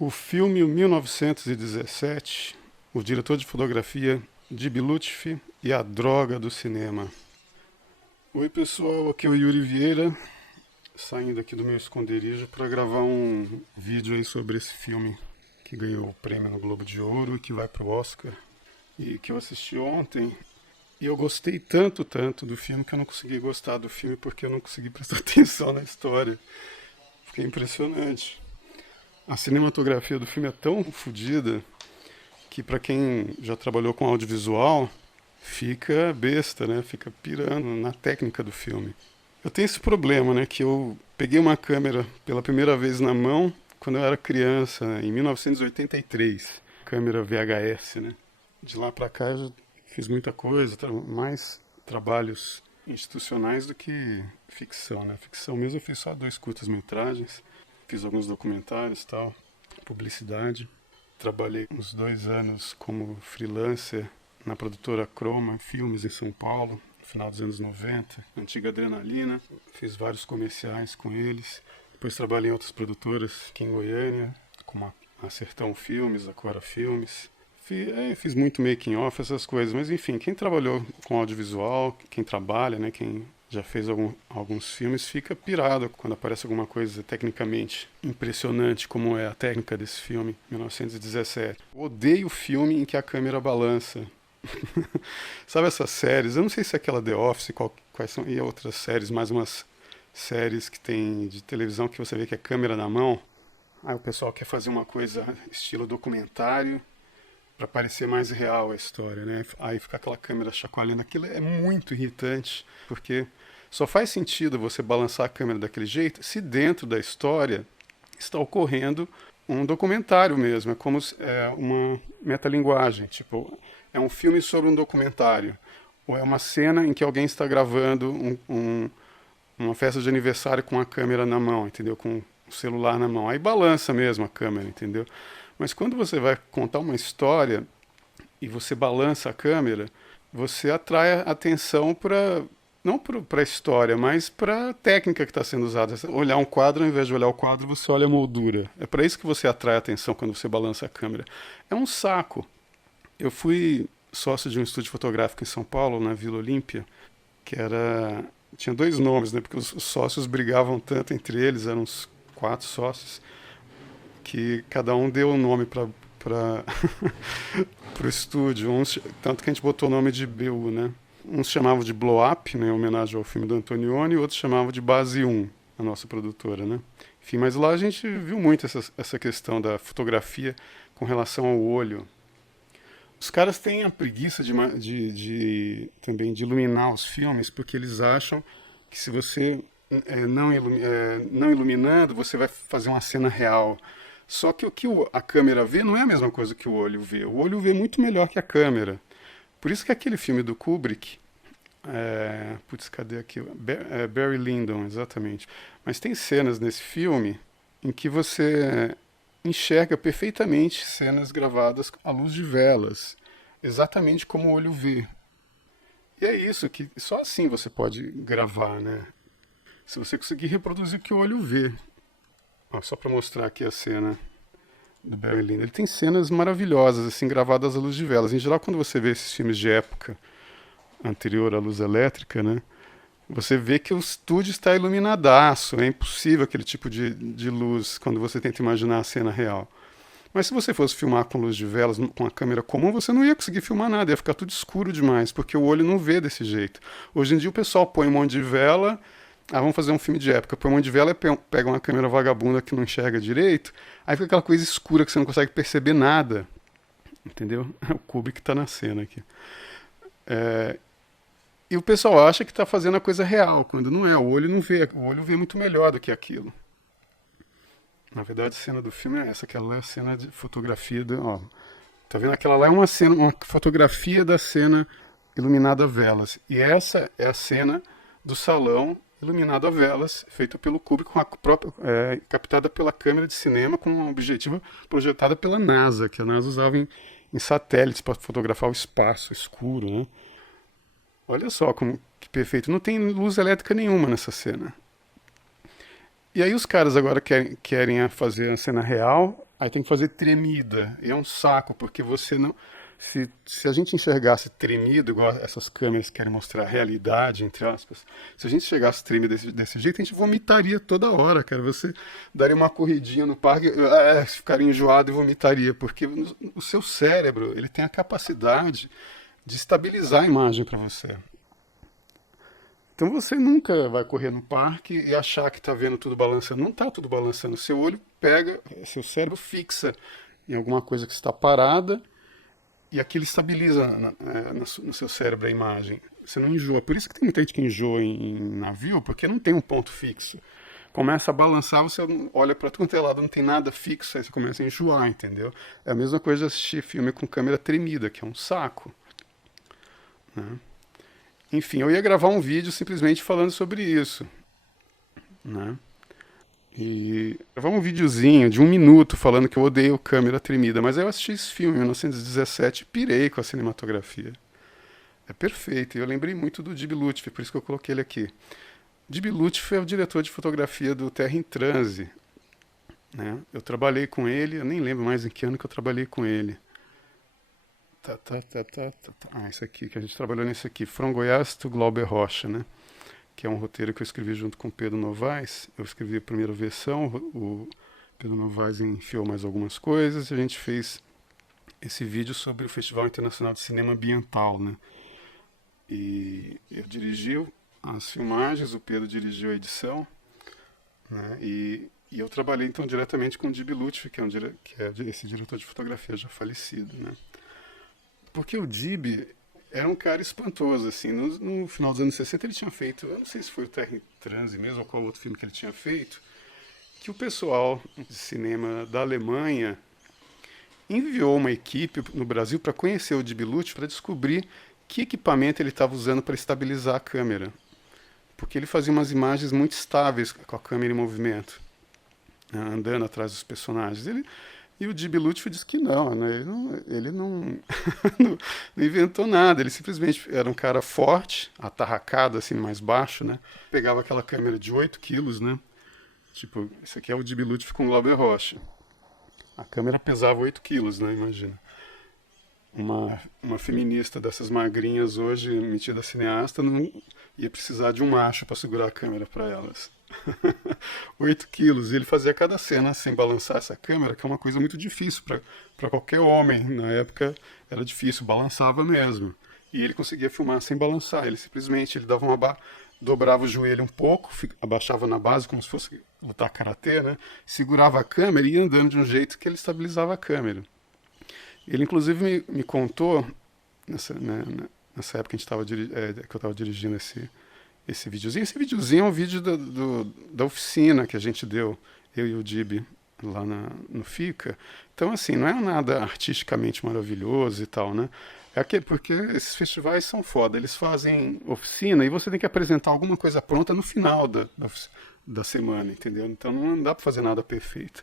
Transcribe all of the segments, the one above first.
O filme 1917, o diretor de fotografia Dib Lutfi e a droga do cinema. Oi pessoal, aqui é o Yuri Vieira, saindo aqui do meu esconderijo para gravar um vídeo aí sobre esse filme que ganhou o prêmio no Globo de Ouro e que vai pro Oscar e que eu assisti ontem. E eu gostei tanto do filme que eu não consegui gostar do filme porque eu não consegui prestar atenção na história. Fiquei impressionante. A cinematografia do filme é tão fodida que para quem já trabalhou com audiovisual fica besta, né? Fica pirando na técnica do filme. Eu tenho esse problema, né? Que eu peguei uma câmera pela primeira vez na mão quando eu era criança, em 1983. Câmera VHS, né? De lá para cá eu já fiz muita coisa, mais trabalhos institucionais do que ficção, né? Ficção mesmo eu fiz só 2 curtas-metragens, fiz alguns documentários e tal, publicidade. Trabalhei uns 2 anos como freelancer na produtora Chroma Filmes em São Paulo, no final dos anos 90, antiga Adrenalina. Fiz vários comerciais com eles. Depois trabalhei em outras produtoras aqui em Goiânia, como a Sertão Filmes, a Cora Filmes. Fiz muito making off, essas coisas, mas enfim, quem trabalhou com audiovisual, quem trabalha, né, quem já fez alguns filmes, fica pirado quando aparece alguma coisa tecnicamente impressionante, como é a técnica desse filme, 1917. Odeio filme em que a câmera balança. Sabe essas séries? Eu não sei se é aquela The Office, quais são, e outras séries, mais umas séries que tem de televisão que você vê que é câmera na mão. Aí o pessoal quer fazer uma coisa estilo documentário, para parecer mais real a história, né? Aí fica aquela câmera chacoalhando. Aquilo é muito irritante, porque só faz sentido você balançar a câmera daquele jeito se dentro da história está ocorrendo um documentário mesmo. É como uma metalinguagem. Tipo, é um filme sobre um documentário. Ou é uma cena em que alguém está gravando uma festa de aniversário com a câmera na mão, entendeu? Com o celular na mão. Aí balança mesmo a câmera, entendeu? Mas quando você vai contar uma história e você balança a câmera, você atrai a atenção não para a história, mas para a técnica que está sendo usada. Olhar um quadro, ao invés de olhar o quadro, você olha a moldura. É para isso que você atrai a atenção quando você balança a câmera. É um saco. Eu fui sócio de um estúdio fotográfico em São Paulo, na Vila Olímpia, que tinha 2 nomes, né? Porque os sócios brigavam tanto entre eles, eram uns 4 sócios, que cada um deu um nome para o estúdio, tanto que a gente botou o nome de BU, né? Uns chamavam de Blow Up, né, em homenagem ao filme do Antonioni, e outros chamavam de Base 1, a nossa produtora, né? Enfim, mas lá a gente viu muito essa questão da fotografia com relação ao olho. Os caras têm a preguiça também de iluminar os filmes, porque eles acham que se você não iluminando, você vai fazer uma cena real. Só que o que a câmera vê não é a mesma coisa que o olho vê. O olho vê muito melhor que a câmera. Por isso que aquele filme do Kubrick, cadê aqui? Barry Lyndon, exatamente. Mas tem cenas nesse filme em que você enxerga perfeitamente cenas gravadas à luz de velas, exatamente como o olho vê. E é isso, que só assim você pode gravar, né? Se você conseguir reproduzir o que o olho vê. Ó, só para mostrar aqui a cena do Barry Lyndon. Ele tem cenas maravilhosas, assim, gravadas à luz de velas. Em geral, quando você vê esses filmes de época anterior à luz elétrica, né, você vê que o estúdio está iluminadaço. É impossível aquele tipo de luz quando você tenta imaginar a cena real. Mas se você fosse filmar com luz de velas, com a câmera comum, você não ia conseguir filmar nada, ia ficar tudo escuro demais, porque o olho não vê desse jeito. Hoje em dia o pessoal põe um monte de vela. Vamos fazer um filme de época. Põe um monte de vela e pega uma câmera vagabunda que não enxerga direito. Aí fica aquela coisa escura que você não consegue perceber nada. Entendeu? É o Kubrick que está na cena aqui. E o pessoal acha que está fazendo a coisa real, quando não é. O olho não vê. O olho vê muito melhor do que aquilo. Na verdade, a cena do filme é essa. Aquela é a cena de fotografia. Tá vendo? Aquela lá é uma fotografia da cena iluminada a velas. E essa é a cena do salão iluminado a velas, feita pelo Kubrick, captada pela câmera de cinema com uma objetiva projetada pela NASA, que a NASA usava em satélites para fotografar o espaço escuro, né? Olha só que perfeito. Não tem luz elétrica nenhuma nessa cena. E aí os caras agora querem fazer a cena real, aí tem que fazer tremida. E é um saco, porque você não. Se a gente enxergasse tremido, igual essas câmeras querem mostrar a realidade, entre aspas, se a gente chegasse tremido desse jeito, a gente vomitaria toda hora, cara. Você daria uma corridinha no parque, ficaria enjoado e vomitaria, porque o seu cérebro, ele tem a capacidade de estabilizar a imagem para você. Então você nunca vai correr no parque e achar que está vendo tudo balançando. Não está tudo balançando. Seu olho pega, seu cérebro fixa em alguma coisa que está parada e aquilo estabiliza no seu cérebro a imagem. Você não enjoa. Por isso que tem muita gente que enjoa em navio, porque não tem um ponto fixo. Começa a balançar, você olha para tudo quanto é lado, não tem nada fixo, aí você começa a enjoar, entendeu? É a mesma coisa de assistir filme com câmera tremida, que é um saco, né? Enfim, eu ia gravar um vídeo simplesmente falando sobre isso, né? E gravar um videozinho de 1 minuto falando que eu odeio câmera tremida, mas aí eu assisti esse filme em 1917 e pirei com a cinematografia. É perfeito, e eu lembrei muito do Dib Lutfi, por isso que eu coloquei ele aqui. Dib Lutfi é o diretor de fotografia do Terra em Transe, né? Eu trabalhei com ele, eu nem lembro mais em que ano que eu trabalhei com ele. Isso aqui, que a gente trabalhou nesse aqui, From Goiás to Glauber Rocha, né? Que é um roteiro que eu escrevi junto com o Pedro Novaes. Eu escrevi a primeira versão, o Pedro Novaes enfiou mais algumas coisas e a gente fez esse vídeo sobre o Festival Internacional de Cinema Ambiental, né? E eu dirigi as filmagens, o Pedro dirigiu a edição, né? E eu trabalhei então diretamente com o Dib Lutfi, que é esse diretor de fotografia já falecido, né? Porque o Dib era um cara espantoso, assim. No final dos anos 60 ele tinha feito, eu não sei se foi o Terra em Transe mesmo ou qual outro filme que ele tinha feito, que o pessoal de cinema da Alemanha enviou uma equipe no Brasil para conhecer o Dib Lutfi, para descobrir que equipamento ele estava usando para estabilizar a câmera. Porque ele fazia umas imagens muito estáveis com a câmera em movimento, né, andando atrás dos personagens. E o Dib Lutfi disse que não, né? Ele não, não inventou nada, ele simplesmente era um cara forte, atarracado, assim, mais baixo, né? Pegava aquela câmera de 8 quilos, né? Tipo, isso aqui é o Dib Lutfi com Glauber Rocha. A câmera pesava 8 quilos, né? Imagina. Uma feminista dessas magrinhas hoje, metida cineasta, não ia precisar de um macho para segurar a câmera para elas. 8 quilos. E ele fazia cada cena sem balançar essa câmera, que é uma coisa muito difícil para qualquer homem. Na época era difícil, balançava mesmo. E ele conseguia filmar sem balançar. Ele simplesmente dava dobrava o joelho um pouco, abaixava na base como se fosse lutar karatê, né? Segurava a câmera e ia andando de um jeito que ele estabilizava a câmera. Ele inclusive me contou nessa época que, que eu estava dirigindo esse videozinho. Esse videozinho é um vídeo da oficina que a gente deu, eu e o Dib, lá no FICA. Então, assim, não é nada artisticamente maravilhoso e tal, né? Porque esses festivais são foda. Eles fazem oficina e você tem que apresentar alguma coisa pronta no final da semana, entendeu? Então não dá pra fazer nada perfeito.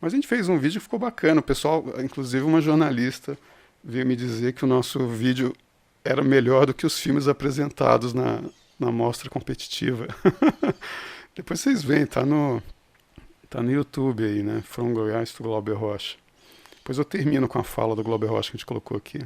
Mas a gente fez um vídeo que ficou bacana. O pessoal, inclusive uma jornalista, veio me dizer que o nosso vídeo era melhor do que os filmes apresentados na mostra competitiva. Depois vocês veem, tá no YouTube aí, né? From Goiás to Glauber Rocha. Depois eu termino com a fala do Glauber Rocha que a gente colocou aqui,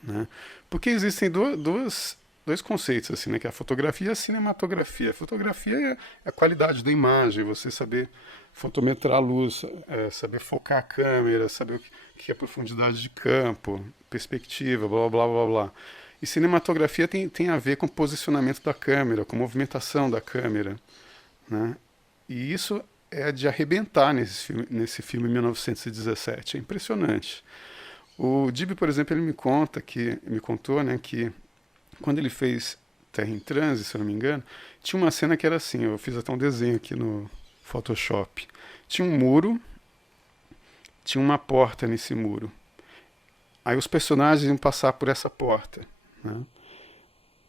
né? Porque existem dois conceitos, assim, né? Que é a fotografia e a cinematografia. A fotografia é a qualidade da imagem, você saber fotometrar a luz, saber focar a câmera, saber o que é profundidade de campo, perspectiva, blá, blá, blá, blá. E cinematografia tem a ver com o posicionamento da câmera, com a movimentação da câmera, né? E isso é de arrebentar nesse filme 1917. É impressionante. O Dib, por exemplo, ele me contou, né, que quando ele fez Terra em Transe, se eu não me engano, tinha uma cena que era assim, eu fiz até um desenho aqui no Photoshop. Tinha um muro, tinha uma porta nesse muro. Aí os personagens iam passar por essa porta, né?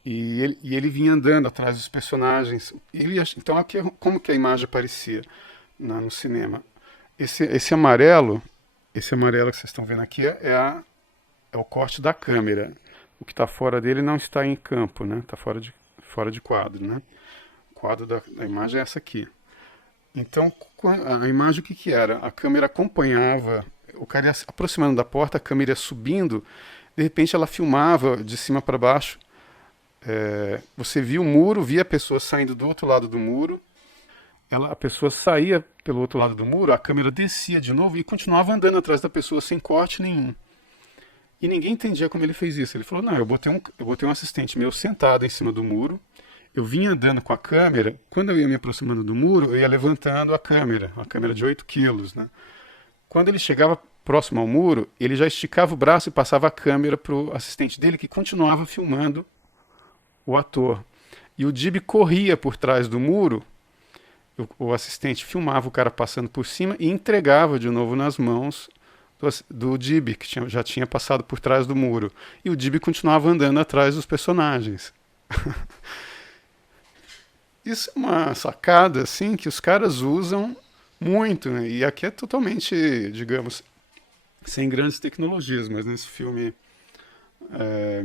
E ele vinha andando atrás dos personagens. Então, aqui como que a imagem aparecia no cinema? Esse amarelo que vocês estão vendo aqui é o corte da câmera. O que está fora dele não está em campo, né? Está fora de quadro, né? O quadro da imagem é essa aqui. Então, a imagem o que que era? A câmera acompanhava, o cara ia se aproximando da porta, a câmera ia subindo, de repente ela filmava de cima para baixo. Você via o muro, via a pessoa saindo do outro lado do muro, a pessoa saía pelo outro lado do muro, a câmera descia de novo e continuava andando atrás da pessoa sem corte nenhum. E ninguém entendia como ele fez isso. Ele falou, não, eu botei um assistente meu sentado em cima do muro, eu vinha andando com a câmera, quando eu ia me aproximando do muro, eu ia levantando a câmera de 8 quilos, né? Quando ele chegava próximo ao muro, ele já esticava o braço e passava a câmera para o assistente dele, que continuava filmando o ator. E o Dib corria por trás do muro, o assistente filmava o cara passando por cima e entregava de novo nas mãos do Dib, que já tinha passado por trás do muro. E o Dib continuava andando atrás dos personagens. Isso é uma sacada, assim, que os caras usam muito, né? E aqui é totalmente, digamos, sem grandes tecnologias, mas nesse filme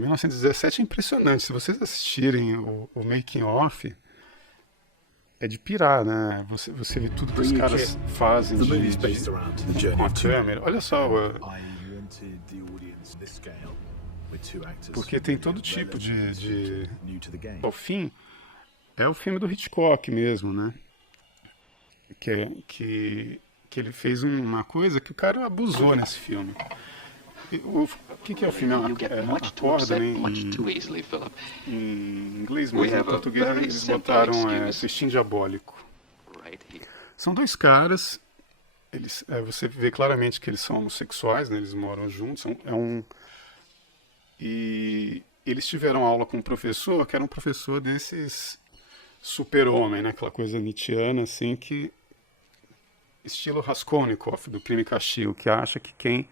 1917 é impressionante. Se vocês assistirem o making of, é de pirar, né? Você vê tudo que os caras fazem com a câmera. Olha só, porque tem todo tipo de... Ao fim, é o filme do Hitchcock mesmo, né? Que ele fez uma coisa que o cara abusou nesse filme. O que é o filme? É uma corda, né? Em inglês, mas em português eles botaram Festim Diabólico. São dois caras, você vê claramente que eles são homossexuais, né? Eles moram juntos. E eles tiveram aula com um professor, que era um professor desses super-homem, né? Aquela coisa nietzschiana, assim, estilo Raskolnikov, do Crime e Castigo, que acha que quem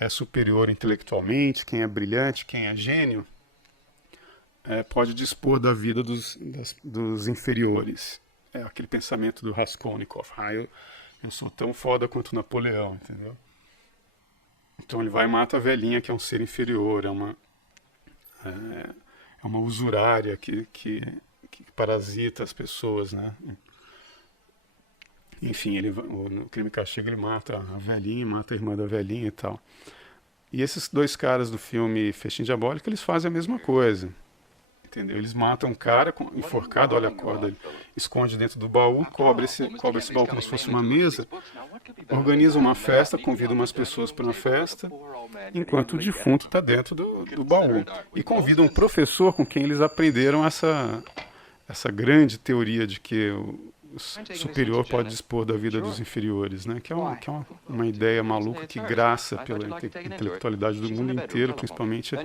é superior intelectualmente, quem é brilhante, quem é gênio, pode dispor da vida dos inferiores. É aquele pensamento do Raskolnikov. Eu sou tão foda quanto Napoleão, entendeu? Então ele vai e mata a velhinha, que é um ser inferior, é uma usurária que parasita as pessoas, né? Enfim, no Crime e Castigo ele mata a velhinha, mata a irmã da velhinha e tal. E esses dois caras do filme Festim Diabólico, eles fazem a mesma coisa. Entendeu? Eles matam um cara enforcado, olha a corda, ele esconde dentro do baú, cobre esse baú como se fosse uma mesa, organiza uma festa, convida umas pessoas para uma festa, enquanto o defunto está dentro do baú. E convida um professor com quem eles aprenderam essa grande teoria de que o superior pode dispor da vida dos inferiores, né? Que é uma ideia maluca que graça pela intelectualidade do mundo inteiro, principalmente a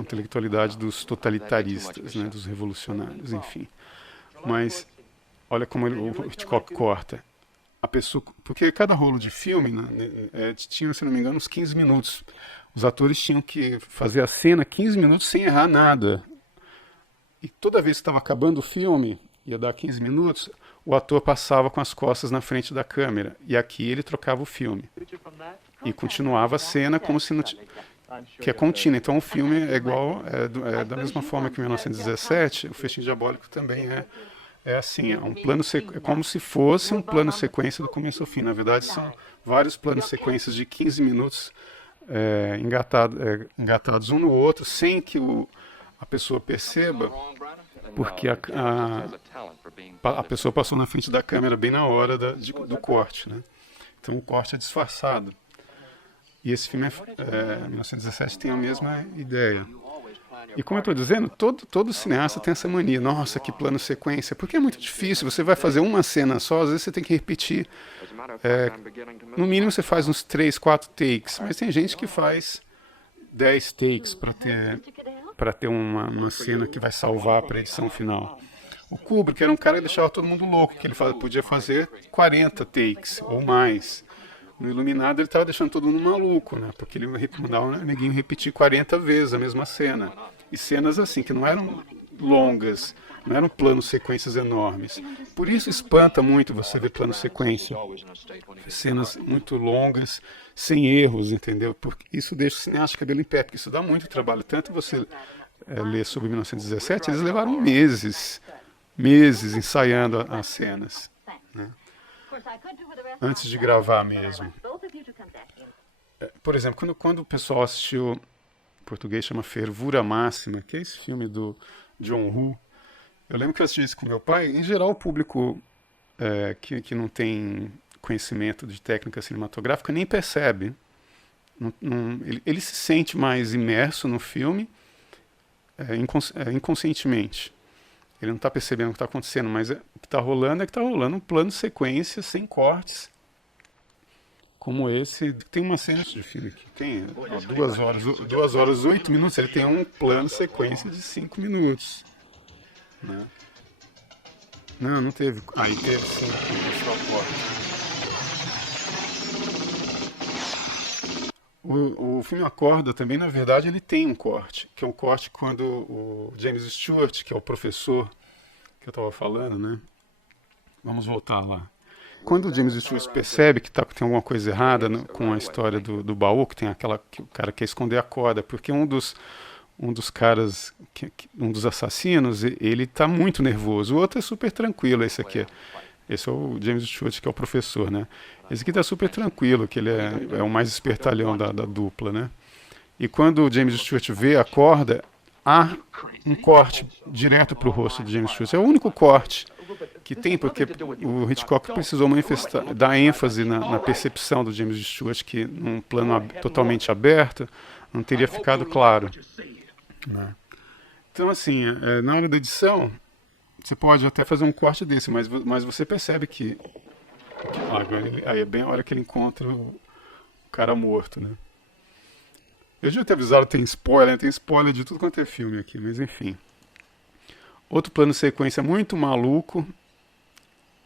intelectualidade dos totalitaristas, né? Dos revolucionários, enfim. Mas olha como o Hitchcock corta. A pessoa, porque cada rolo de filme, né, tinha, se não me engano, uns 15 minutos. Os atores tinham que fazer a cena 15 minutos sem errar nada. E toda vez que estava acabando o filme, ia dar 15 minutos, o ator passava com as costas na frente da câmera. E aqui ele trocava o filme. E continuava a cena como se não que é contínua. Então o filme é igual, da mesma forma que em 1917, o Festim Diabólico também é assim, é como se fosse um plano sequência do começo ao fim. Na verdade, são vários planos sequências de 15 minutos engatados um no outro, sem que a pessoa perceba, porque a pessoa passou na frente da câmera bem na hora do corte, né? Então o corte é disfarçado. E esse filme, 1917, tem a mesma ideia. E como eu estou dizendo, todo cineasta tem essa mania. Nossa, que plano sequência. Porque é muito difícil. Você vai fazer uma cena só, às vezes você tem que repetir. No mínimo você faz uns 3, 4 takes. Mas tem gente que faz 10 takes para ter uma cena que vai salvar para a edição final. O Kubrick era um cara que deixava todo mundo louco, que ele podia fazer 40 takes ou mais. No Iluminado ele estava deixando todo mundo maluco, né? Porque ele mandava o neguinho repetir 40 vezes a mesma cena. E cenas assim, que não eram longas, não eram planos sequências enormes. Por isso espanta muito você ver plano sequência. Cenas muito longas, sem erros, entendeu? Porque isso deixa o cineasta de cabelo em pé, porque isso dá muito trabalho. Tanto você ler sobre 1917, eles levaram meses ensaiando as cenas, né? antes de gravar mesmo. Por exemplo, quando o pessoal assistiu, em português chama Fervura Máxima, que é esse filme do John Woo, eu lembro que eu assisti isso com meu pai. Em geral, o público que não tem conhecimento de técnica cinematográfica nem percebe. Ele se sente mais imerso no filme inconscientemente. Ele não está percebendo o que está acontecendo, mas o que está rolando é que está rolando um plano de sequência sem cortes, como esse. Tem uma cena de filme que tem 2 horas 8 minutos, ele tem um plano de sequência de 5 minutos. Né? Não teve. Aí teve sim, só corte. O filme Acorda também, na verdade, ele tem um corte, que é um corte quando o James Stewart, que é o professor que eu estava falando, né? Vamos voltar lá. Quando o James Stewart percebe que tem alguma coisa errada com a história do baú, que tem que o cara quer esconder a corda, porque um dos caras, um dos assassinos, ele está muito nervoso. O outro é super tranquilo, esse aqui. Esse é o James Stewart, que é o professor, né? Esse aqui tá super tranquilo, que ele é o mais espertalhão da dupla, né? E quando o James Stewart vê a corda, há um corte direto pro rosto do James Stewart. É o único corte que tem, porque o Hitchcock precisou dar ênfase na percepção do James Stewart, que num plano totalmente aberto não teria ficado claro. Né? Então, assim, na hora da edição, você pode até fazer um corte desse, mas você percebe que aí é bem a hora que ele encontra o cara morto, né? Eu já te avisaram, tem spoiler de tudo quanto é filme aqui, mas enfim. Outro plano de sequência muito maluco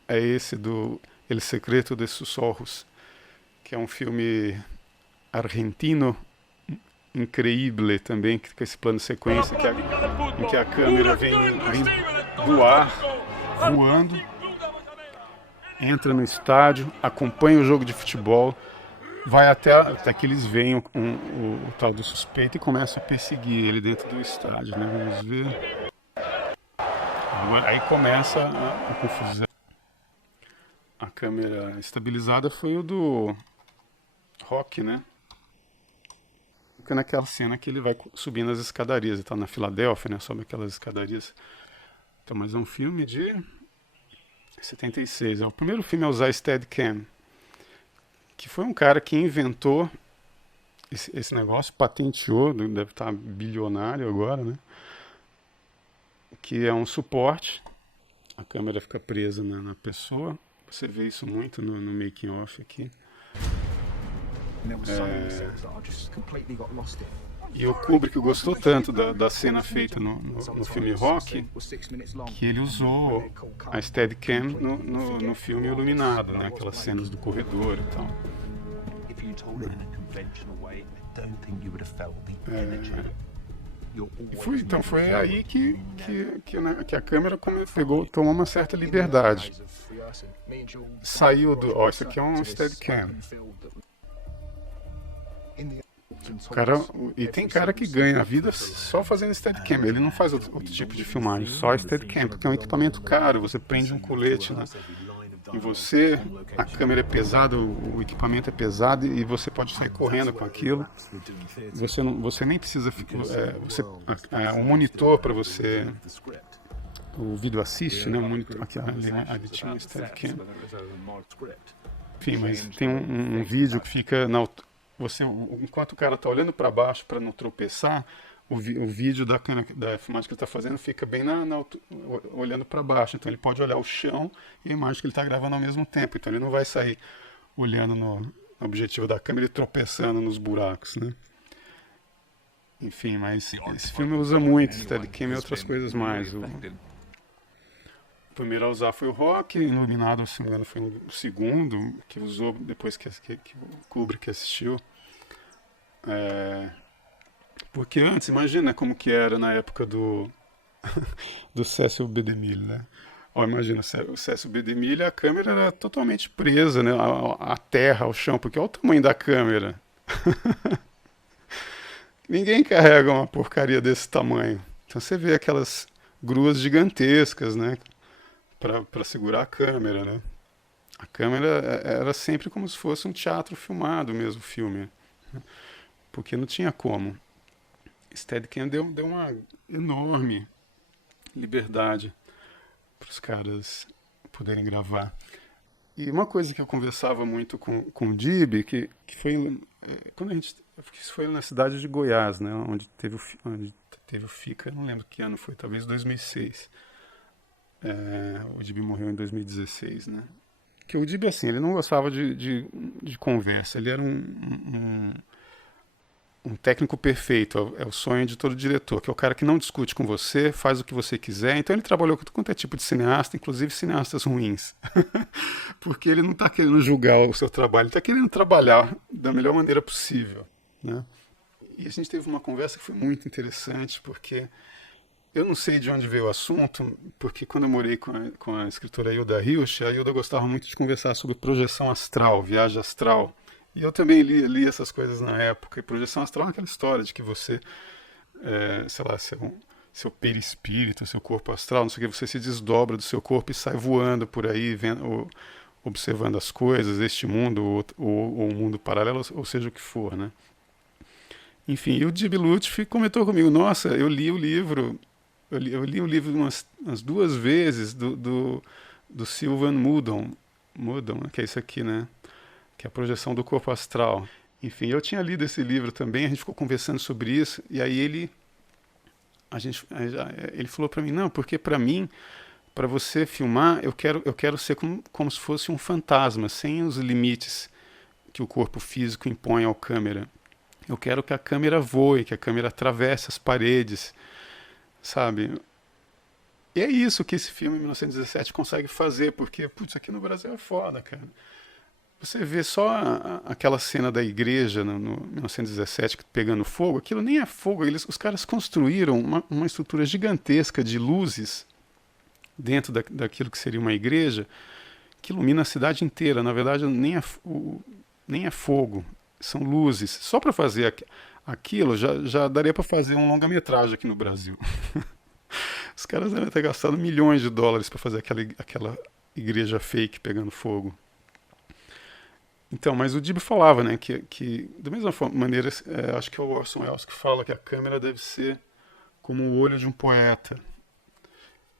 é esse do El Secreto de sus Ojos, que é um filme argentino increíble também, com esse plano de sequência em que a câmera vem do ar, voando, entra no estádio, acompanha o jogo de futebol, vai até que eles veem o tal do suspeito e começam a perseguir ele dentro do estádio, né? Vamos ver. Aí começa a confusão. A câmera estabilizada foi o do Rock, né? Fica naquela cena que ele vai subindo as escadarias. Ele tá na Filadélfia, né? Sobe aquelas escadarias. Então, mas é um filme de 76. O primeiro filme a usar Steadicam, que foi um cara que inventou esse negócio, patenteou, deve estar bilionário agora, né? Que é um suporte, a câmera fica presa na pessoa. Você vê isso muito no making off aqui. E o Kubrick gostou tanto da cena feita no filme Rock, que ele usou a Steadicam no filme Iluminado, né? Aquelas cenas do corredor e tal. Então foi aí que a câmera tomou uma certa liberdade. Saiu do... isso aqui é um Steadicam. E tem cara que ganha a vida só fazendo Steadicam. Ele não faz outro tipo de filmagem, só Steadicam, porque é um equipamento caro. Você prende um colete, né? E você, a câmera é pesada, o equipamento é pesado e você pode sair correndo com aquilo. Você nem precisa um monitor para você, o vídeo assiste, né? Um monitor aqui, ali tinha um Steadicam. Enfim, mas tem um vídeo que fica enquanto o cara está olhando para baixo para não tropeçar, o vídeo da filmagem que ele está fazendo fica bem olhando para baixo. Então ele pode olhar o chão e a imagem que ele está gravando ao mesmo tempo. Então ele não vai sair olhando no objetivo da câmera e tropeçando nos buracos, né? Enfim, mas esse filme usa muito Steadicam e outras coisas mais. O primeiro a usar foi o Rock, Iluminado, se não me engano, foi o segundo que usou depois que o Kubrick assistiu. Porque antes, imagina como que era na época do Cecil B. DeMille, né? Imagina, o Cecil B. DeMille, a câmera era totalmente presa, né? A terra, ao chão, porque olha o tamanho da câmera. Ninguém carrega uma porcaria desse tamanho. Então você vê aquelas gruas gigantescas, né? Para segurar a câmera, né? A câmera era sempre como se fosse um teatro filmado mesmo, o filme, né? Porque não tinha como. Steadicam deu uma enorme liberdade para os caras poderem gravar. E uma coisa que eu conversava muito com o Dib, que foi quando a gente, isso foi na cidade de Goiás, né, onde teve o FICA, não lembro que ano foi, talvez 2006. O Dib morreu em 2016, né? Que o Dib, assim, ele não gostava de conversa, ele era um técnico perfeito, é o sonho de todo diretor, que é o cara que não discute com você, faz o que você quiser. Então ele trabalhou com tudo quanto é tipo de cineasta, inclusive cineastas ruins. Porque ele não está querendo julgar o seu trabalho, ele está querendo trabalhar da melhor maneira possível, né? E a gente teve uma conversa que foi muito interessante, porque eu não sei de onde veio o assunto, porque quando eu morei com a escritora Hilda Hilsch, a Hilda gostava muito de conversar sobre projeção astral, viagem astral. E eu também li essas coisas na época. E projeção astral é aquela história de que você, sei lá, seu perispírito, seu corpo astral, não sei o que, você se desdobra do seu corpo e sai voando por aí, vendo, observando as coisas, este mundo ou o mundo paralelo, ou seja o que for, né? Enfim, e o Dib Lutfi comentou comigo, nossa, eu li o livro umas 2 vezes do Sylvan Muddon, que é isso aqui, né? Que é a projeção do corpo astral. Enfim, eu tinha lido esse livro também, a gente ficou conversando sobre isso, e aí ele falou para mim, não, porque para mim, para você filmar, eu quero ser como se fosse um fantasma, sem os limites que o corpo físico impõe à câmera. Eu quero que a câmera voe, que a câmera atravesse as paredes, sabe? E é isso que esse filme, 1917, consegue fazer, porque, putz, aqui no Brasil é foda, cara. Você vê só aquela cena da igreja no 1917 pegando fogo, aquilo nem é fogo, os caras construíram uma estrutura gigantesca de luzes dentro daquilo que seria uma igreja, que ilumina a cidade inteira. Na verdade, nem é fogo, são luzes. Só para fazer aquilo já daria para fazer um longa-metragem aqui no Brasil. Os caras devem ter gastado milhões de dólares para fazer aquela igreja fake pegando fogo. Então, mas o Dib falava, né, que da mesma maneira, acho que é o Orson Welles que fala que a câmera deve ser como o olho de um poeta.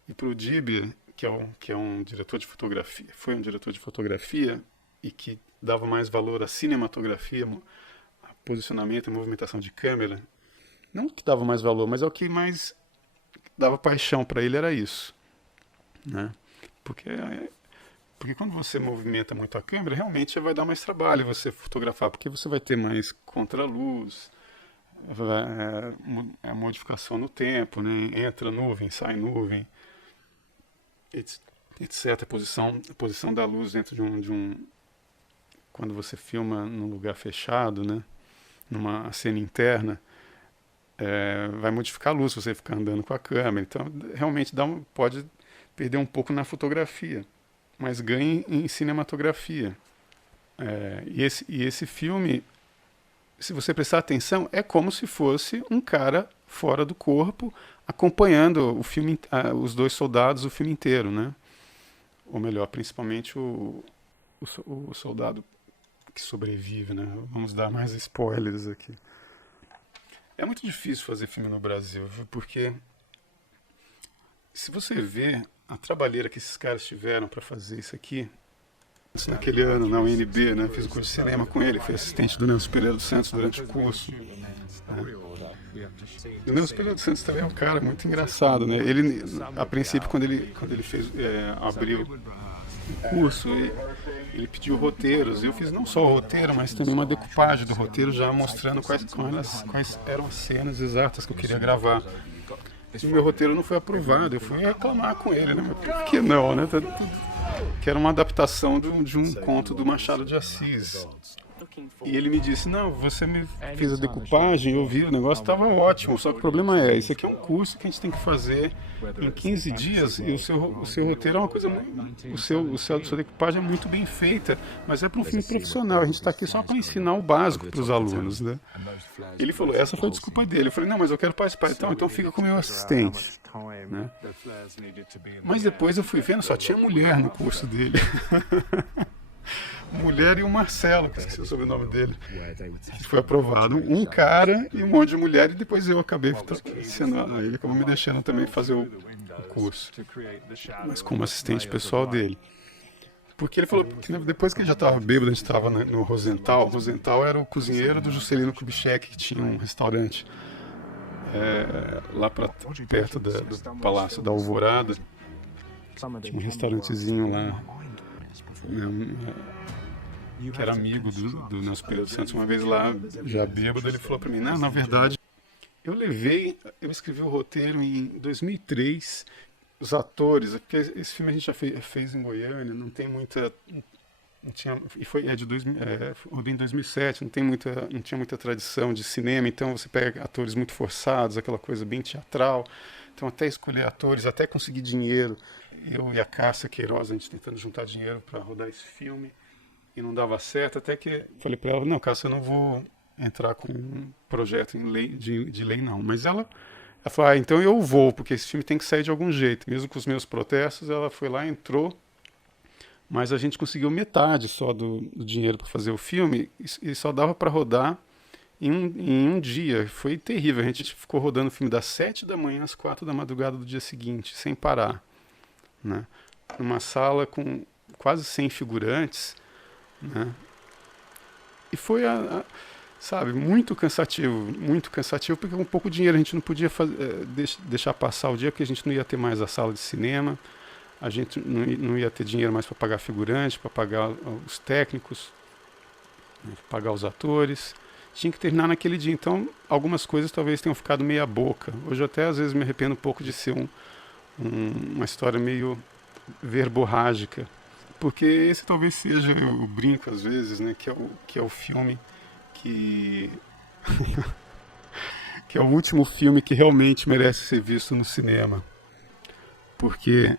E para o Dib, que é um diretor de fotografia, foi um diretor de fotografia e que dava mais valor à cinematografia, a posicionamento e movimentação de câmera, não que dava mais valor, mas é o que mais dava paixão para ele, era isso, né? Porque quando você movimenta muito a câmera, realmente vai dar mais trabalho você fotografar, porque você vai ter mais contraluz, a modificação no tempo, né? Entra nuvem, sai nuvem, etc. A posição da luz dentro de um quando você filma num lugar fechado, né? Numa cena interna, vai modificar a luz se você ficar andando com a câmera. Então, realmente pode perder um pouco na fotografia, mas ganha em cinematografia. E esse filme, se você prestar atenção, é como se fosse um cara fora do corpo acompanhando o filme, os 2 soldados o filme inteiro, né? Ou melhor, principalmente o soldado que sobrevive, né? Vamos dar mais spoilers aqui. É muito difícil fazer filme no Brasil, viu? Porque se você vê a trabalheira que esses caras tiveram para fazer isso aqui, naquele ano na UNB, né, fiz o curso de cinema com ele, fui assistente do Nelson Pereira dos Santos durante o curso. O Nelson Pereira dos Santos também é um cara muito engraçado, né? Ele, a princípio, quando ele fez, abriu o curso, ele pediu roteiros. Eu fiz não só o roteiro, mas também uma decupagem do roteiro, já mostrando quais eram as cenas exatas que eu queria gravar. E o meu roteiro não foi aprovado, eu fui reclamar com ele, né? Por que não, né? Que era uma adaptação de um conto do Machado de Assis. E ele me disse, não, você me fez a decupagem, eu vi, o negócio estava ótimo, só que o problema isso aqui é um curso que a gente tem que fazer em 15 dias, e o seu roteiro é uma coisa muito, a sua decupagem é muito bem feita, mas é para um filme profissional, a gente está aqui só para ensinar o básico para os alunos, né? Ele falou, essa foi a desculpa dele. Eu falei, não, mas eu quero participar, então fica com o meu assistente, né? Mas depois eu fui vendo, só tinha mulher no curso dele. mulher e o Marcelo, que eu esqueci o sobrenome dele. Foi aprovado um cara e um monte de mulher, e depois eu acabei sendo. Ele acabou me deixando também fazer o curso, mas como assistente pessoal dele. Porque ele falou que depois que ele já estava bêbado, a gente estava no Rosenthal. O Rosenthal era o cozinheiro do Juscelino Kubitschek, que tinha um restaurante lá perto do Palácio da Alvorada. Tinha um restaurantezinho lá, né, que era amigo do nosso Pedro Santos. Uma vez lá, já bêbado, ele falou para mim, não, na verdade, eu escrevi o roteiro em 2003, os atores, porque esse filme a gente já fez em Goiânia, não tem muita... Não tinha, e foi de 2000, em 2007, não tinha muita tradição de cinema, então você pega atores muito forçados, aquela coisa bem teatral, então até escolher atores, até conseguir dinheiro, eu e a Cássia Queiroz, a gente tentando juntar dinheiro para rodar esse filme, e não dava certo, até que falei para ela, não, Cássia, eu não vou entrar com um projeto de lei não, mas ela falou, então eu vou, porque esse filme tem que sair de algum jeito, mesmo com os meus protestos, ela foi lá, entrou, mas a gente conseguiu metade só do dinheiro para fazer o filme e só dava para rodar em um dia. Foi terrível. A gente ficou rodando o filme das 7 da manhã às 4 da madrugada do dia seguinte, sem parar, né? Numa sala com quase 100 figurantes, né? E foi, sabe, muito cansativo, porque com pouco dinheiro a gente não podia deixar passar o dia, porque a gente não ia ter mais a sala de cinema. A gente não ia ter dinheiro mais para pagar figurante, para pagar os técnicos, para pagar os atores. Tinha que terminar naquele dia. Então, algumas coisas talvez tenham ficado meia boca. Hoje até às vezes me arrependo um pouco de ser uma história meio verborrágica. Porque esse talvez seja, eu brinco às vezes, né, que é o filme que... que é o último filme que realmente merece ser visto no cinema. Porque...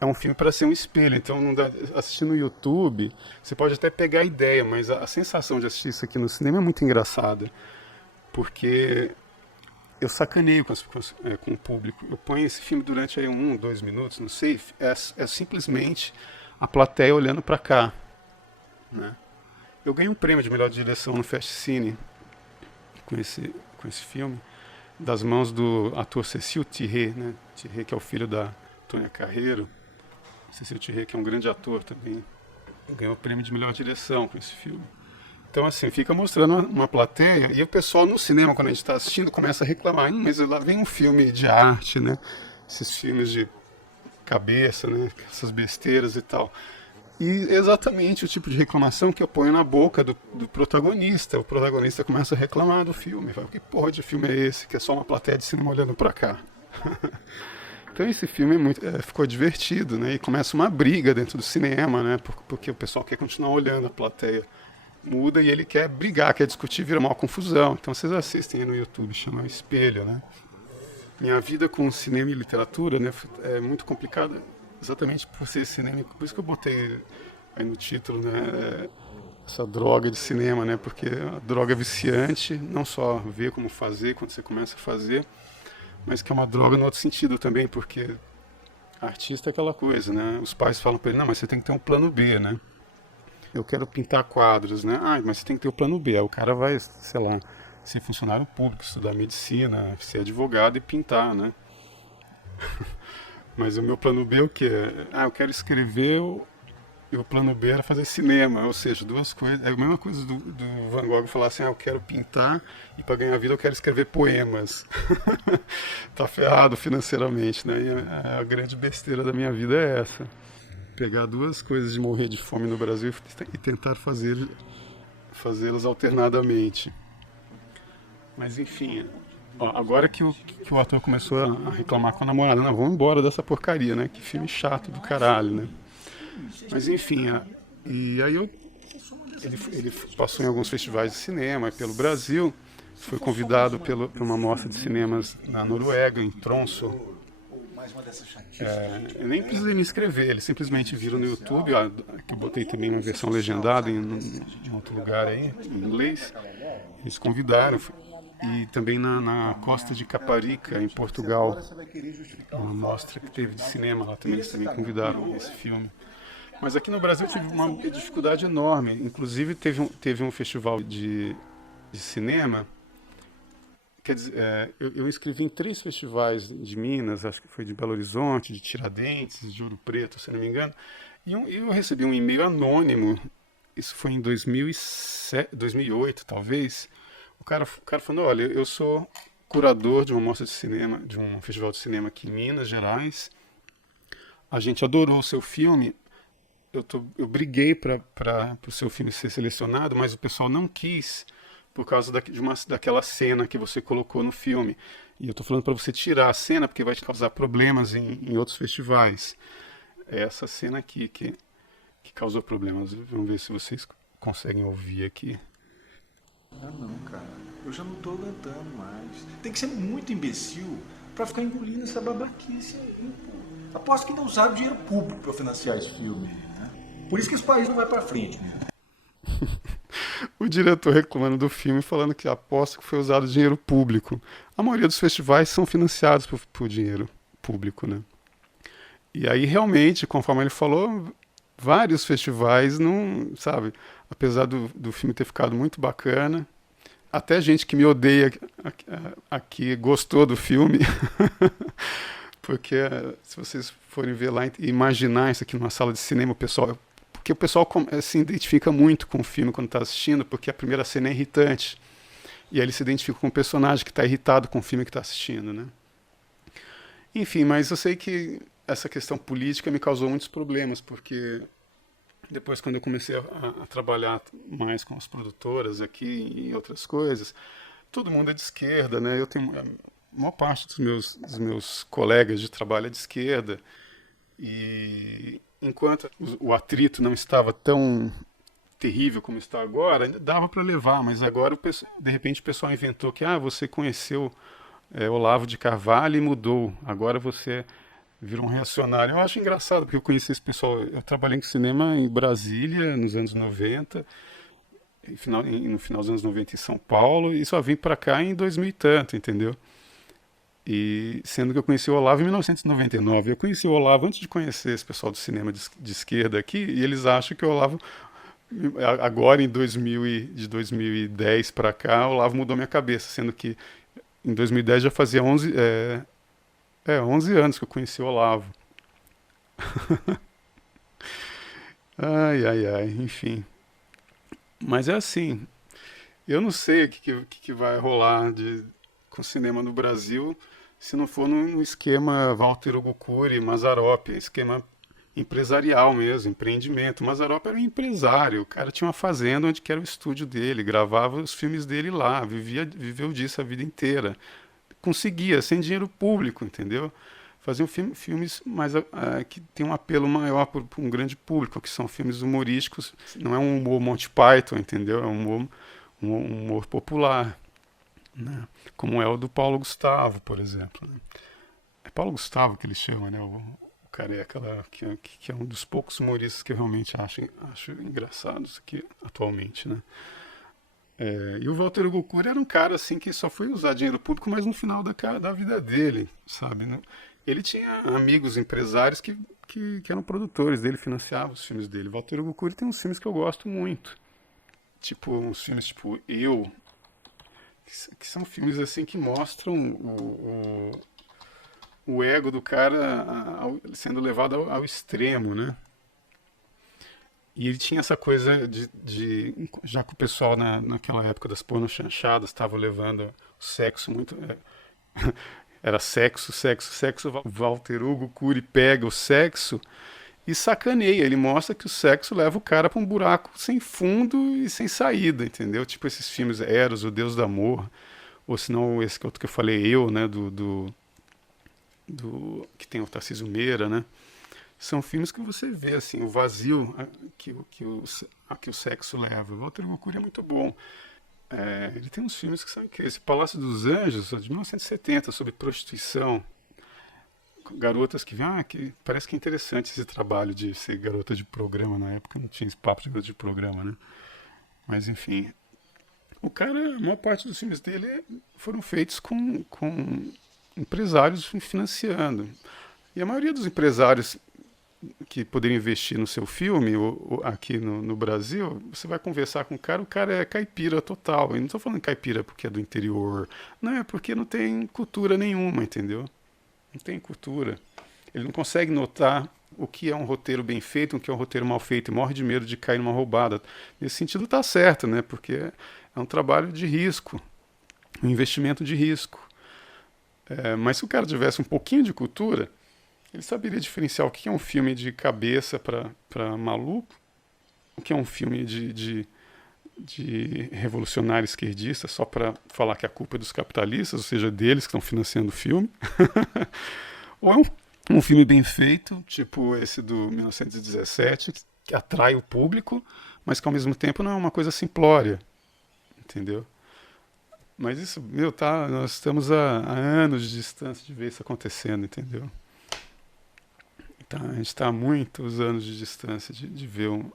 é um filme para ser um espelho, então não dá, assistir no YouTube, você pode até pegar a ideia, mas a sensação de assistir isso aqui no cinema é muito engraçada, porque eu sacaneio com o público, eu ponho esse filme durante aí 2 minutos, não sei, é simplesmente a plateia olhando para cá, né? Eu ganhei um prêmio de melhor direção no Fast Cine com esse filme, das mãos do ator Cécile Thierry, né? Thierry, que é o filho da Tônia Carreiro. Cécile Thierry, que é um grande ator também, ganhou o prêmio de melhor direção com esse filme. Então, assim, fica mostrando uma plateia, e o pessoal no cinema, quando a gente está assistindo, começa a reclamar, mas lá vem um filme de arte, né? Esses filmes de cabeça, né? Essas besteiras e tal. E exatamente o tipo de reclamação que eu ponho na boca do protagonista. O protagonista começa a reclamar do filme. Fala, que porra de filme é esse? Que é só uma plateia de cinema olhando para cá. Então esse filme ficou divertido, né? E começa uma briga dentro do cinema, né? Porque o pessoal quer continuar olhando, a plateia muda e ele quer brigar, quer discutir, vira uma confusão. Então vocês assistem aí no YouTube, chama Espelho, né? Minha vida com cinema e literatura, né, é muito complicada, exatamente por ser cinema. Por isso que eu botei aí no título, né? Essa droga de cinema, né? Porque a droga é viciante, não só ver como fazer quando você começa a fazer, mas que é uma droga no outro sentido também, porque artista é aquela coisa, né? Os pais falam para ele, não, mas você tem que ter um plano B, né? Eu quero pintar quadros, né? Ah, mas você tem que ter o plano B. Aí o cara vai, sei lá, ser funcionário público, estudar medicina, ser advogado e pintar, né? Mas o meu plano B é o quê? Ah, eu quero escrever, e o plano B era fazer cinema, ou seja, duas coisas. É a mesma coisa do Van Gogh falar assim, eu quero pintar e para ganhar vida eu quero escrever poemas. Tá ferrado financeiramente, né? E a grande besteira da minha vida é essa. Pegar duas coisas de morrer de fome no Brasil e tentar fazê-las alternadamente. Mas enfim, ó, agora que o ator começou a reclamar com a namorada, não, vamos embora dessa porcaria, né? Que filme chato do caralho, né? Mas enfim, e aí ele passou em alguns festivais de cinema pelo Brasil, foi convidado por uma mostra de cinemas na Noruega, em Tromsø. Eu nem precisei me inscrever, eles simplesmente viram no YouTube, que eu botei também uma versão legendada em outro lugar aí, em inglês. Eles convidaram, e também na Costa de Caparica, em Portugal, uma mostra que teve de cinema lá também, eles também convidaram esse filme. Mas aqui no Brasil tive uma dificuldade enorme. Inclusive teve um festival de cinema. Quer dizer, eu inscrevi em 3 festivais de Minas, acho que foi de Belo Horizonte, de Tiradentes, de Ouro Preto, se não me engano. E eu recebi um e-mail anônimo, isso foi em 2007, 2008, talvez. O cara falou, olha, eu sou curador de uma mostra de cinema, de um festival de cinema aqui em Minas Gerais. A gente adorou o seu filme. Eu briguei para o seu filme ser selecionado, mas o pessoal não quis por causa daquela cena que você colocou no filme. E eu estou falando para você tirar a cena porque vai te causar problemas em outros festivais. É essa cena aqui que causou problemas. Vamos ver se vocês conseguem ouvir aqui. Ah, não, cara. Eu já não tô aguentando mais. Tem que ser muito imbecil pra ficar engolindo essa babaquice aí, pô. Aposto que não usaram dinheiro público pra financiar esse filme, né? Por isso que esse país não vai pra frente, né? O diretor reclamando do filme, falando que aposta que foi usado dinheiro público. A maioria dos festivais são financiados por dinheiro público, né? E aí, realmente, conforme ele falou, vários festivais não, sabe, apesar do filme ter ficado muito bacana, até gente que me odeia aqui gostou do filme, porque se vocês forem ver lá e imaginar isso aqui numa sala de cinema, porque o pessoal se identifica muito com o filme quando está assistindo, porque a primeira cena é irritante, e aí ele se identifica com o personagem que está irritado com o filme que está assistindo, né? Enfim, mas eu sei que essa questão política me causou muitos problemas, porque depois, quando eu comecei a trabalhar mais com as produtoras aqui e outras coisas, todo mundo é de esquerda, né? Eu tenho a maior parte dos meus colegas de trabalho é de esquerda, e enquanto o atrito não estava tão terrível como está agora, ainda dava para levar, mas agora de repente o pessoal inventou que você conheceu Olavo de Carvalho e mudou, agora você virou um reacionário. Eu acho engraçado, porque eu conheci esse pessoal. Eu trabalhei em cinema em Brasília nos anos 90, no final dos anos 90 em São Paulo, e só vim para cá em 2000 e tanto, entendeu? E sendo que eu conheci o Olavo em 1999. Eu conheci o Olavo antes de conhecer esse pessoal do cinema de esquerda aqui, e eles acham que o Olavo, agora de 2010 para cá, o Olavo mudou minha cabeça, sendo que em 2010 já fazia 11 anos que eu conheci o Olavo. Ai, ai, ai, enfim. Mas é assim, eu não sei o que vai rolar com o cinema no Brasil se não for no esquema Walter Hugo Cury, Mazzaropi, esquema empresarial mesmo, empreendimento. O Mazzaropi era um empresário, o cara tinha uma fazenda onde que era o estúdio dele, gravava os filmes dele lá, viveu disso a vida inteira. Conseguia, sem dinheiro público, entendeu? Faziam filmes mais que tem um apelo maior para um grande público, que são filmes humorísticos. Não é um humor Monty Python, entendeu? É um humor popular, né? Como é o do Paulo Gustavo, por exemplo, né? É Paulo Gustavo que ele chama, né? O careca lá, que é um dos poucos humoristas que eu realmente acho engraçados aqui atualmente, né? E o Walter Hugo Cury era um cara assim que só foi usar dinheiro público, mas no final da vida dele, sabe? Né? Ele tinha amigos empresários que eram produtores dele, financiavam os filmes dele. Walter Hugo Cury tem uns filmes que eu gosto muito, tipo uns filmes tipo que são filmes assim que mostram o ego do cara sendo levado ao extremo, né? E ele tinha essa coisa já que o pessoal naquela época das pornochanchadas estava levando o sexo muito. Era sexo, sexo, sexo. Walter Hugo Cury pega o sexo e sacaneia. Ele mostra que o sexo leva o cara para um buraco sem fundo e sem saída, entendeu? Tipo esses filmes Eros, O Deus do Amor, ou senão esse que eu falei, né? Que tem o Tarcísio Meira, né? São filmes que você vê assim, o vazio a que o sexo leva. O Walter Hugo Cury é muito bom. Ele tem uns filmes que são incríveis. Palácio dos Anjos, de 1970, sobre prostituição. Garotas que parece que é interessante esse trabalho de ser garota de programa. Na época não tinha esse papo de garota de programa, né? Mas enfim, a maior parte dos filmes dele foram feitos com empresários financiando. E a maioria dos empresários que poderia investir no seu filme, ou aqui no Brasil, você vai conversar com o cara é caipira total. E não estou falando caipira porque é do interior, não, é porque não tem cultura nenhuma, entendeu? Não tem cultura. Ele não consegue notar o que é um roteiro bem feito, o que é um roteiro mal feito, e morre de medo de cair numa roubada. Nesse sentido está certo, né? Porque é um trabalho de risco, um investimento de risco. Mas se o cara tivesse um pouquinho de cultura, ele saberia diferenciar o que é um filme de cabeça para maluco, o que é um filme de revolucionário esquerdista, só para falar que a culpa é dos capitalistas, ou seja, deles que estão financiando o filme. Ou é um filme bem feito, tipo esse do 1917, que atrai o público, mas que ao mesmo tempo não é uma coisa simplória, entendeu? Mas isso, nós estamos a anos de distância de ver isso acontecendo, entendeu? Tá, a gente está há muitos anos de distância de ver um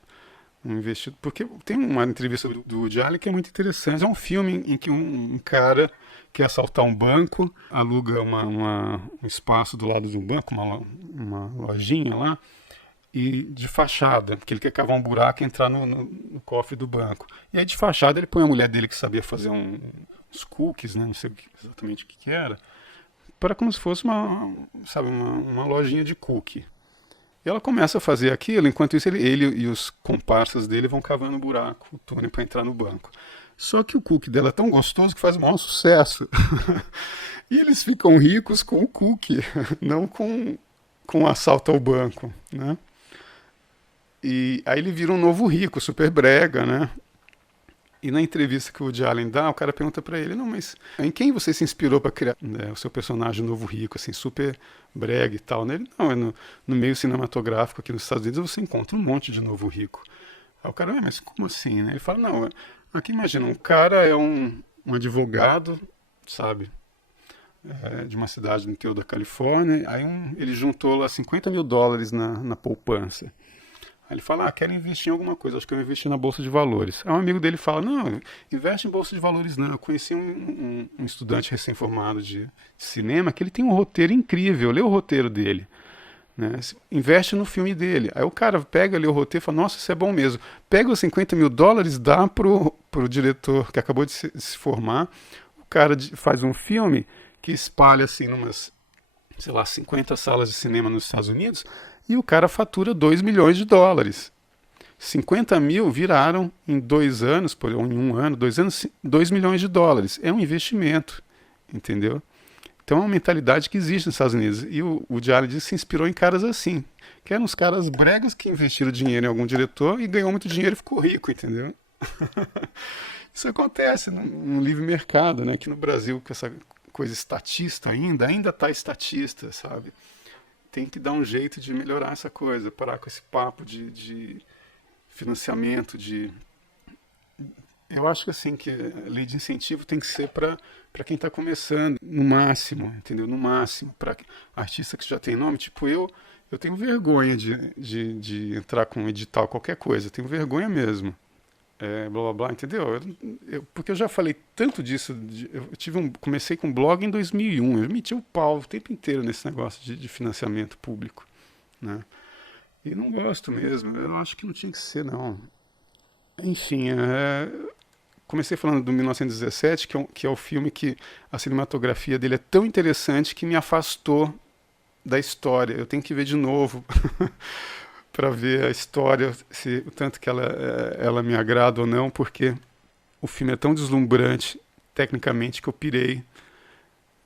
investidor. Porque tem uma entrevista do Woody Allen que é muito interessante. É um filme em que um cara quer assaltar um banco, aluga um espaço do lado de um banco, uma lojinha lá, e de fachada, porque ele quer cavar um buraco e entrar no cofre do banco. E aí de fachada ele põe a mulher dele que sabia fazer uns cookies, né, não sei exatamente o que era, para como se fosse uma lojinha de cookie. E ela começa a fazer aquilo, enquanto isso ele e os comparsas dele vão cavando um buraco, o túnel para entrar no banco. Só que o cookie dela é tão gostoso que faz o maior sucesso. E eles ficam ricos com o cookie, não com o assalto ao banco, né? E aí ele vira um novo rico, super brega, né? E na entrevista que o Woody Allen dá, o cara pergunta pra ele, não, mas em quem você se inspirou pra criar, né, o seu personagem novo rico, assim, super brega e tal, né? Ele, não, no meio cinematográfico aqui nos Estados Unidos você encontra um monte de novo rico. Aí o cara, mas como assim, né? Ele fala, não, aqui imagina, um cara é um advogado, sabe, de uma cidade no interior da Califórnia, aí ele juntou lá $50 mil na poupança. Aí ele fala, quero investir em alguma coisa, acho que eu vou investir na Bolsa de Valores. Aí um amigo dele fala, não, investe em Bolsa de Valores não. Eu conheci um estudante recém-formado de cinema que ele tem um roteiro incrível, lê o roteiro dele, né? Investe no filme dele. Aí o cara pega, lê o roteiro e fala, nossa, isso é bom mesmo. Pega os $50 mil, dá pro diretor que acabou de se formar, o cara faz um filme que espalha assim numas, sei lá, 50 salas de cinema nos Estados Unidos, e o cara fatura $2 milhões. 50 mil viraram em 2 anos, ou em um ano, 2 anos, $2 milhões. É um investimento, entendeu? Então é uma mentalidade que existe nos Estados Unidos. E o Woody Allen se inspirou em caras assim, que eram os caras bregas que investiram dinheiro em algum diretor e ganhou muito dinheiro e ficou rico, entendeu? Isso acontece no livre mercado, né? Aqui no Brasil, com essa coisa estatista ainda está estatista, sabe? Tem que dar um jeito de melhorar essa coisa, parar com esse papo de financiamento, Eu acho que assim, que a lei de incentivo tem que ser para quem está começando, no máximo, entendeu? No máximo, para artista que já tem nome, tipo eu tenho vergonha de entrar com um edital, qualquer coisa, eu tenho vergonha mesmo. Blá blá blá, entendeu? Porque eu já falei tanto disso. Comecei com blog em 2001. Eu meti o pau o tempo inteiro nesse negócio de financiamento público, né? E não gosto mesmo. Eu acho que não tinha que ser, não. Enfim, comecei falando do 1917, que é o filme que a cinematografia dele é tão interessante que me afastou da história. Eu tenho que ver de novo. Para ver a história, o tanto que ela me agrada ou não, porque o filme é tão deslumbrante tecnicamente que eu pirei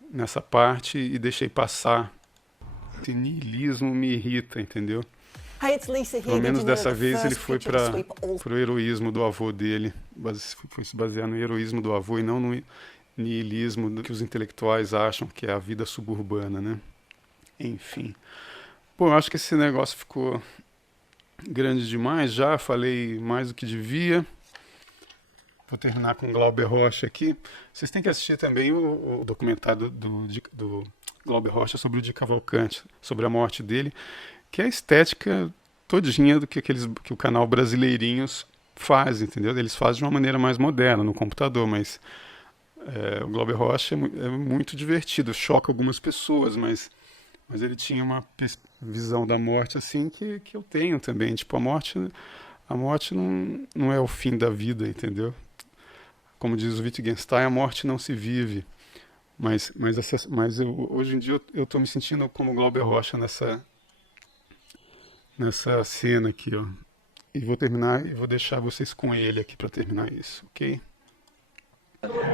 nessa parte e deixei passar. Esse niilismo me irrita, entendeu? Hey, it's Lisa here. Pelo menos Did you know dessa the vez ele first foi picture to para sweep all- o heroísmo do avô dele, foi se basear no heroísmo do avô e não no niilismo do que os intelectuais acham que é a vida suburbana, né? Enfim. Bom, eu acho que esse negócio ficou grande demais, já falei mais do que devia. Vou terminar com o Glauber Rocha aqui. Vocês têm que assistir também o documentário do Glauber Rocha sobre o Di Cavalcanti, sobre a morte dele, que é a estética todinha do que o canal Brasileirinhos faz, entendeu? Eles fazem de uma maneira mais moderna, no computador, mas o Glauber Rocha é muito divertido, choca algumas pessoas, mas Mas ele tinha uma visão da morte assim que eu tenho também. Tipo, a morte não é o fim da vida, entendeu? Como diz o Wittgenstein, a morte não se vive. Mas hoje em dia eu tô me sentindo como Glauber Rocha nessa cena aqui, ó. E vou terminar e vou deixar vocês com ele aqui para terminar isso, ok?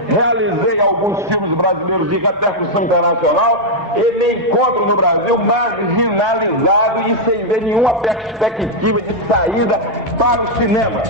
Realizei alguns filmes brasileiros de repercussão internacional e me encontro no Brasil marginalizado e sem ver nenhuma perspectiva de saída para o cinema.